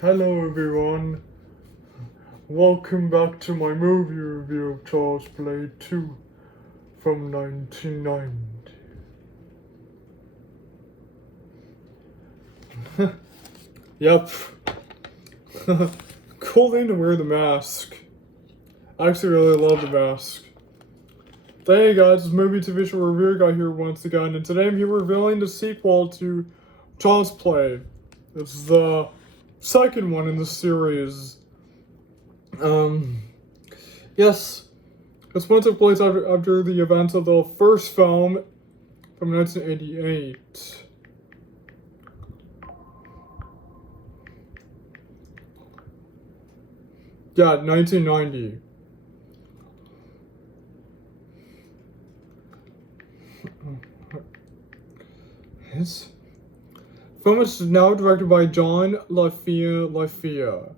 Hello everyone, welcome back to my movie review of Child's Play 2 from 1990. Yep. Cool thing to wear the mask. I actually really love the mask. Hey guys, it's Movie TV Show Review Guy here once again, and today I'm here revealing the sequel to Child's Play. It's the second one in the series. Yes, this one took place after the events of the first film from 1988. Yeah, 1990. His film is now directed by John LaFia.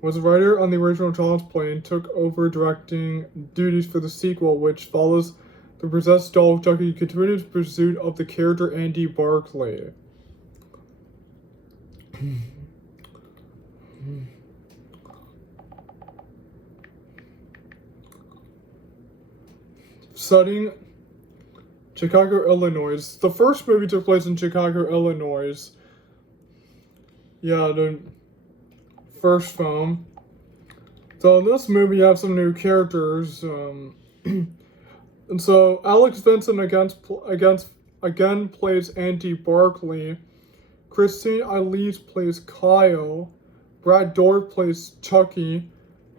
Was a writer on the original Child's Play and took over directing duties for the sequel, which follows the possessed doll of Chucky continuous pursuit of the character Andy Barclay. Setting Chicago, Illinois. The first movie took place in Chicago, Illinois. Yeah, the first film. So in this movie, you have some new characters. And so Alex Vincent again plays Andy Barclay. Christine Elise plays Kyle. Brad Dourif plays Chucky.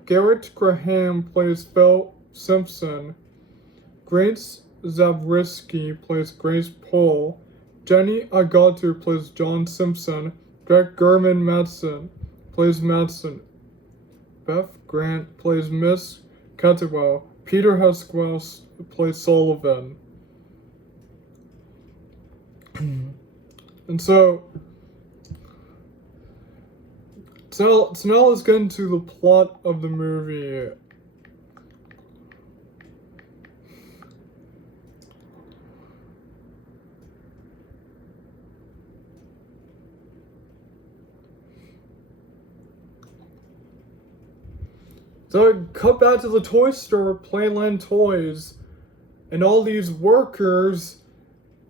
Garrett Graham plays Phil Simpson. Grace Zabriskie plays Grace Pohl. Jenny Agutter plays John Simpson. Greg German Madsen plays Madsen. Beth Grant plays Miss Catterwell. Peter Hesquel plays Sullivan. And so now let's get into the plot of the movie. So cut back to the toy store, Playland Toys, and all these workers,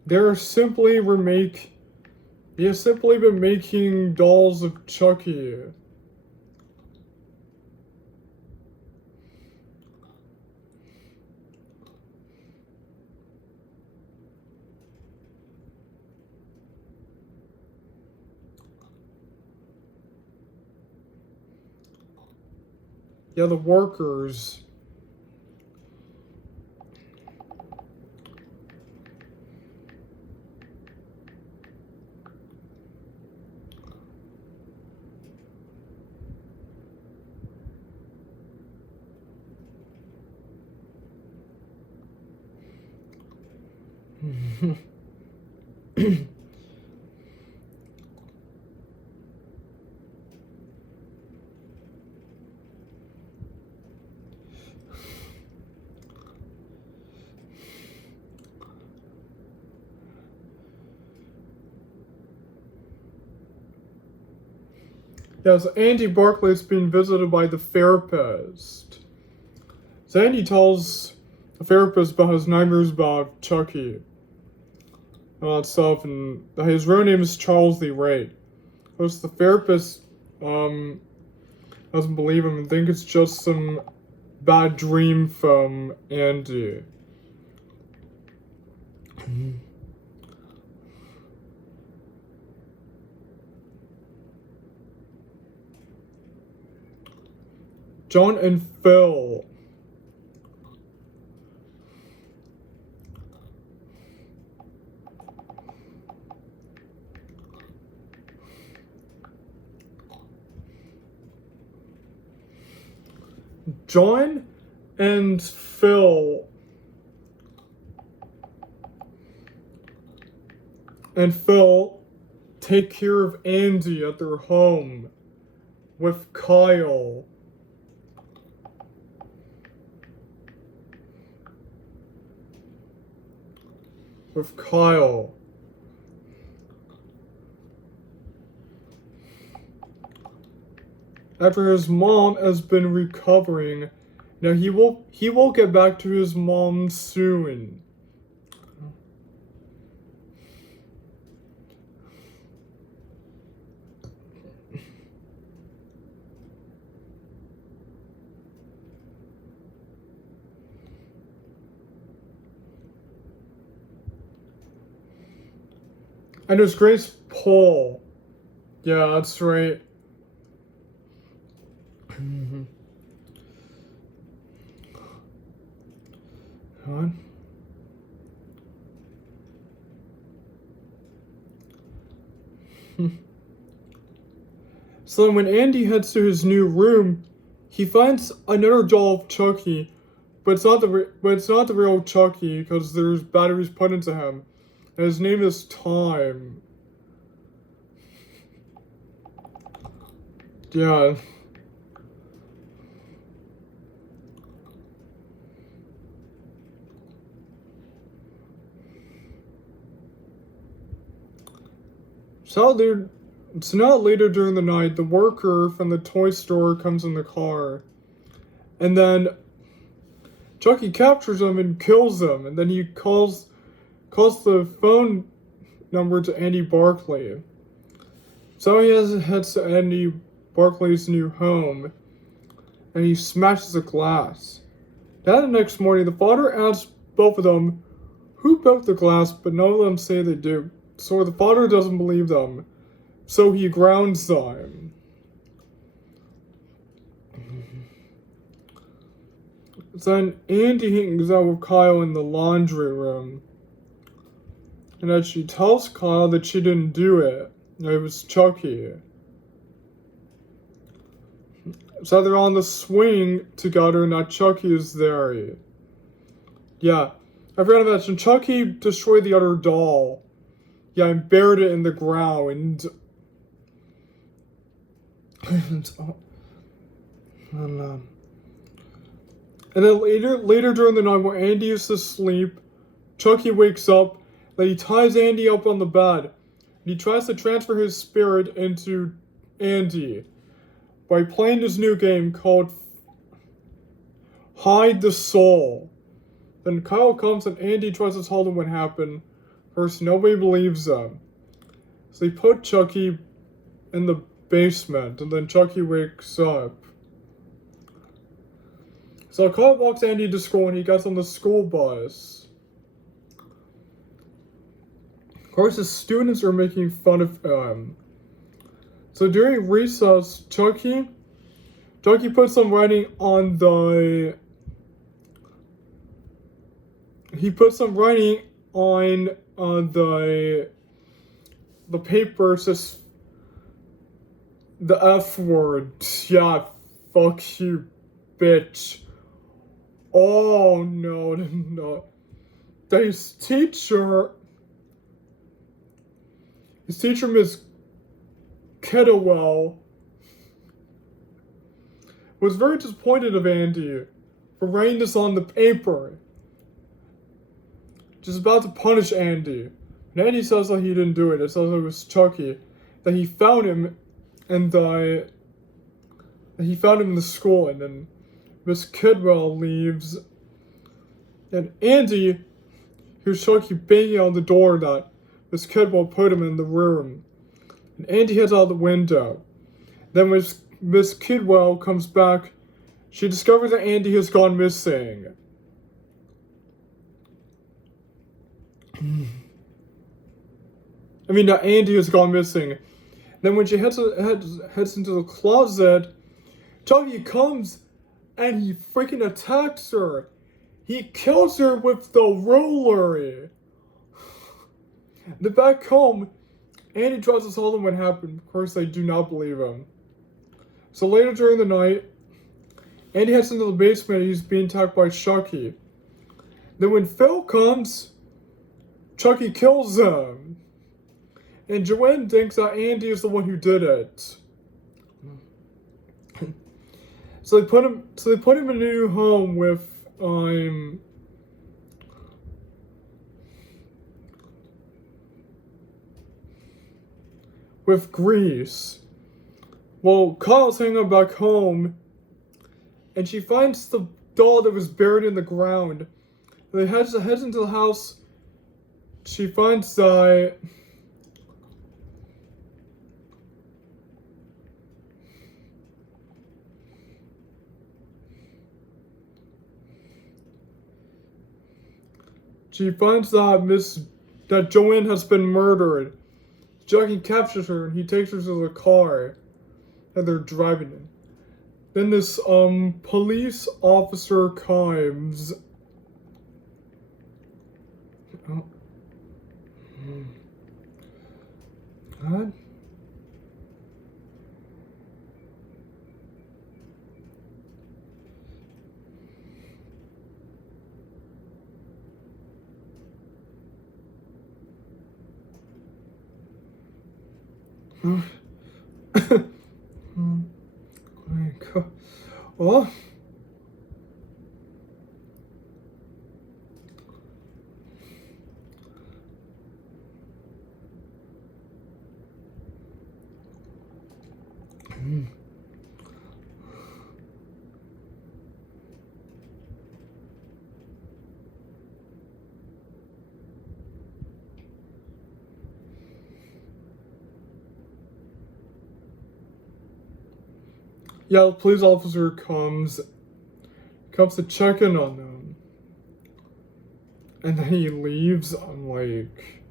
they've simply been making dolls of Chucky. Yeah, the workers. Yes, Andy Barclay is being visited by the therapist. So Andy tells the therapist about his nightmares about Chucky and all that stuff, and his real name is Charles Lee Wright. Because the therapist doesn't believe him and think it's just some bad dream from Andy. John and Phil. John and Phil take care of Andy at their home with Kyle. With Kyle. after his mom has been recovering. Now he will get back to his mom soon. And there's Grace Paul. Yeah, that's right. What? So when Andy heads to his new room, he finds another doll of Chucky, but it's not the real Chucky because there's batteries put into him, and his name is Time. Yeah. So now later during the night, the worker from the toy store comes in the car. And then Chucky captures him and kills him. And then he calls the phone number to Andy Barclay. So he heads to Andy Barclay's new home. And he smashes a glass. Then the next morning, the father asks both of them who broke the glass, but none of them say they do. So the father doesn't believe them. So he grounds them. Then Andy hangs out with Kyle in the laundry room. And then she tells Kyle that she didn't do it. It was Chucky. So they're on the swing together and that Chucky is there. Yeah. I forgot to mention, Chucky destroyed the other doll. Yeah, and buried it in the ground. And then later during the night when Andy is asleep, Chucky wakes up, then he ties Andy up on the bed. And he tries to transfer his spirit into Andy by playing this new game called Hide the Soul. Then Kyle comes and Andy tries to tell them what happened. First, nobody believes them. So they put Chucky in the basement, and then Chucky wakes up. So Kyle walks Andy to school, and he gets on the school bus. Of course, the students are making fun of him. So during recess, Chucky puts some writing on the... He put some writing on the paper, says the F word. Yeah, fuck you, bitch. Oh no, no. His teacher, Miss Kettlewell, was very disappointed of Andy for writing this on the paper. Just about to punish Andy. And Andy says that he didn't do it. It says it was Chucky. That he found him and that he found him in the school, and then Miss Kidwell leaves. And Andy hears Chucky banging on the door that Miss Kidwell put him in the room. And Andy heads out the window. Then when Miss Kidwell comes back, she discovers that Andy has gone missing. I mean, that Andy has gone missing. Then when she heads into the closet, Chucky comes and he freaking attacks her. He kills her with the roller. Then back home, Andy tries to tell them what happened. Of course, they do not believe him. So later during the night, Andy heads into the basement and he's being attacked by Chucky. Then when Phil comes, Chucky kills him. And Joanne thinks that Andy is the one who did it. So they put him in a new home with Grease. Well, Kyle's hanging out back home, and she finds the doll that was buried in the ground. And they heads into the house. She finds that Joanne has been murdered. Jackie captures her and he takes her to the car that they're driving in. Then this police officer comes. Oh. God. Oh. Yeah, the police officer comes to check in on them. And then he leaves. I'm like,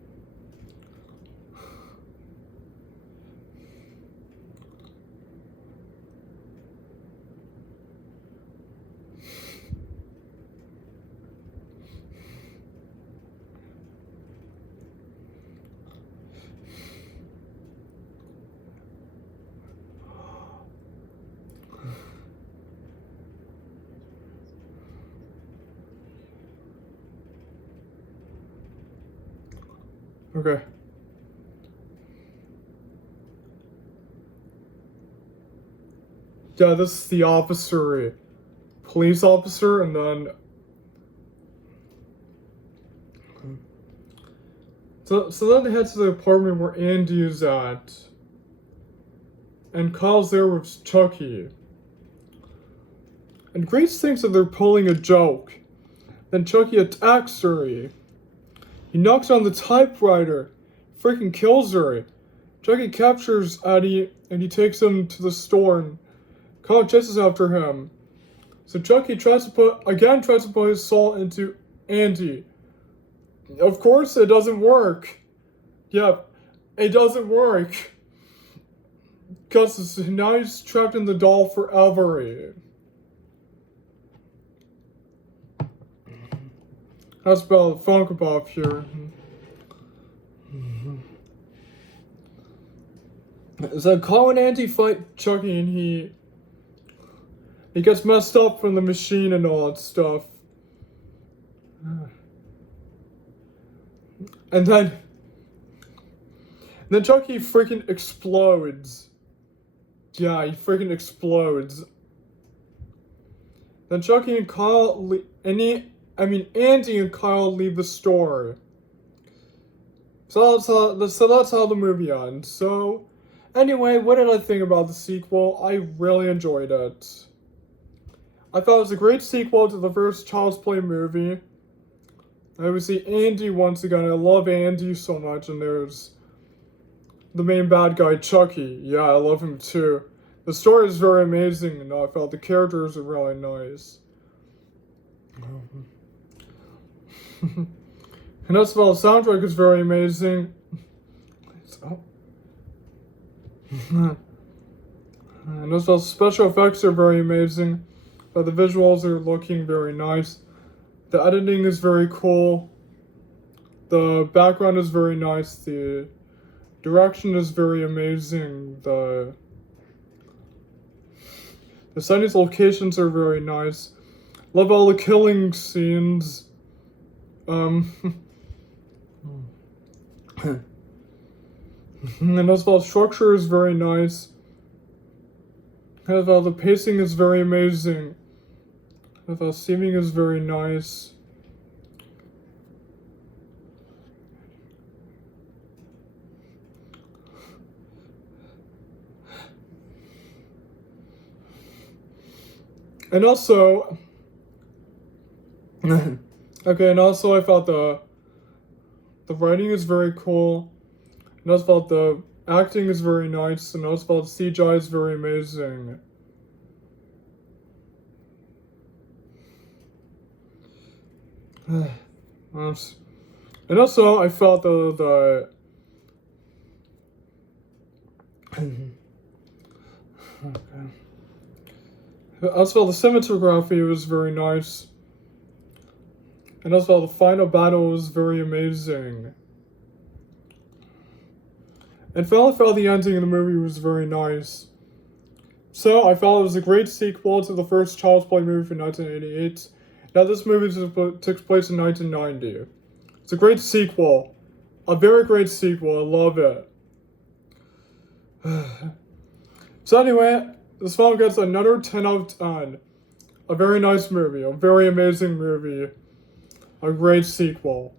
okay. Yeah, this is the police officer, and then so then they head to the apartment where Andy is at, and Kyle's there with Chucky. And Grace thinks that they're pulling a joke. Then Chucky attacks her. He knocks on the typewriter, freaking kills her. Chucky captures Eddie and he takes him to the store, and Kyle chases after him. So Chucky tries to put his salt into Andy. Of course, it doesn't work. Yep, it doesn't work. Because now he's trapped in the doll forever. That's about the Funko Pop here. So Kyle and Andy fight Chucky, and he gets messed up from the machine and all that stuff. And then Chucky freaking explodes. Yeah, he freaking explodes. Then Chucky and Kyle Andy and Kyle leave the store. So that's how the movie ends. So anyway, what did I think about the sequel? I really enjoyed it. I thought it was a great sequel to the first Child's Play movie. I would see Andy once again. I love Andy so much, and there's the main bad guy, Chucky. Yeah, I love him too. The story is very amazing, and I felt the characters are really nice. And as well, the soundtrack is very amazing. And as well, special effects are very amazing. But the visuals are looking very nice. The editing is very cool. The background is very nice. The direction is very amazing. The settings, locations are very nice. Love all the killing scenes. And as well, structure is very nice. As well, the pacing is very amazing. As well, theming is very nice. And also, okay, and also I thought the writing is very cool, and I also thought the acting is very nice, and I also thought the CGI is very amazing. And also I felt the also the cinematography was very nice. And also the final battle was very amazing. And I felt the ending of the movie was very nice. So I felt it was a great sequel to the first Child's Play movie from 1988. Now this movie took place in 1990. It's a great sequel. A very great sequel. I love it. So anyway, this film gets another 10 out of 10. A very nice movie. A very amazing movie. A great sequel.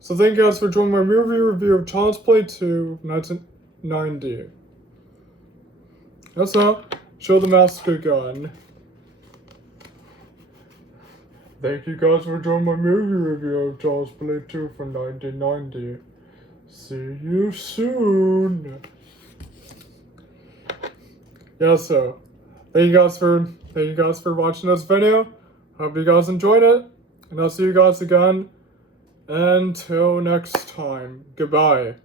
So thank you guys for joining my movie review of Child's Play 2 1990. Also, show the massacre gun. Thank you guys for joining my movie review of Child's Play 2 from 1990. See you soon. Yeah, so thank you guys for watching this video. Hope you guys enjoyed it. And I'll see you guys again. Until next time. Goodbye.